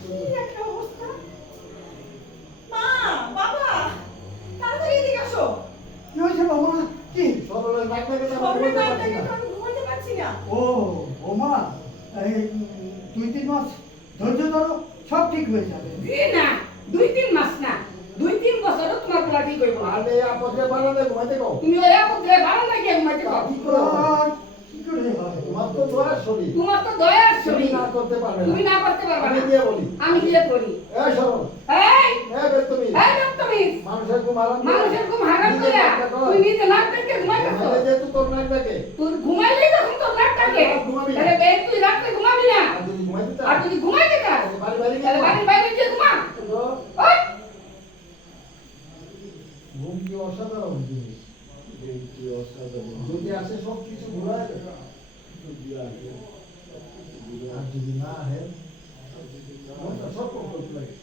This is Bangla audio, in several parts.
কি একটা অবস্থা! মা, বাবা, তাড়াতাড়ি এদিকে আসো। কি হয়েছে বাবা? কি সরলের নাক থেকে তো আমি সর্বে ঘুমাতে নাম পারছি দেখে না। তো আমি ঘুমাতে পারছি না। ও ওমা, এই 2-3 মাস ধৈর্য ধরো, সব ঠিক হয়ে যাবে। না 2-3 মাস না 2-3 বছরও তোমার পোলা ঠিক হইব না। আরে আপদে বারান্দে ঘুমাইতে কও। তুমি ওই আপত্রে বারান্দা গিয়ে ঘুমাইতে পারো। কি করে হয়? আর কি করে হয়? তোমার তো দোয়ার শরীর। তোমার তো দয়ার তুমি শরীর, না করতে পারবে না। তুমি না করতে পারবে আমি না। দিয়ে বলি। আমি দিয়ে করি। এই সরল, এই এই বেতমি। এই তুমি মানুষের ঘুম হারাম করে। মানুষের ঘুম হারাম নিজে করে নাকটা কর। তুই নিজে নাক থেকে ঘুমাইতেছ। ঘুমাইলে যেহেতু তোর নাক ডাকে। তুই ঘুমাইলেই যখন তোর নাক ডাকে ঘুমাবি না। তাহলে বে তুই রাত্রে ঘুমাবি না। আর যদি ঘুমাইতে চাস, আর যদি ঘুমাইতে চাস বাড়ি বাড়ি গিয়ে তাহলে ঘুমা। বাড়ির বাইরে গিয়ে ঘুমা। তো ওই ঘুম কি অসাধারণ জিনিস। যদি আসে সব কিছু ঘুরায় দেবে। আর যদি না আসে, মনটা সব করতে লাগে।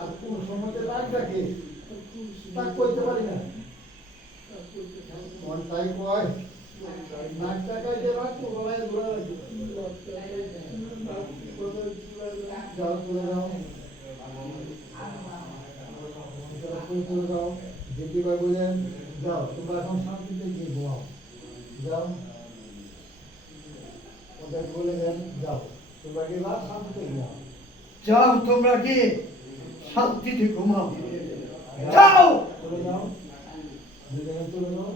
আর কোন সময়তে নাক ডাকে, তা কইতে পারি না। মন তাই কয়, নাক ডাকায় যে রাখবো, গলায় ঘুরা রাখবো। যাও চলে যাও। চলে যাও। জেঠি ভাই বললেন, যাও তোমরা এখন শান্তিতে গিয়ে ঘুমাও। যাও। ওদের বললেন, যাও তোমরা গেলা শান্তিতে ঘুমাও। যাও তোমরা গিয়ে শান্তিতে ঘুমাও। যাও। চলে যাও। চলে যাও।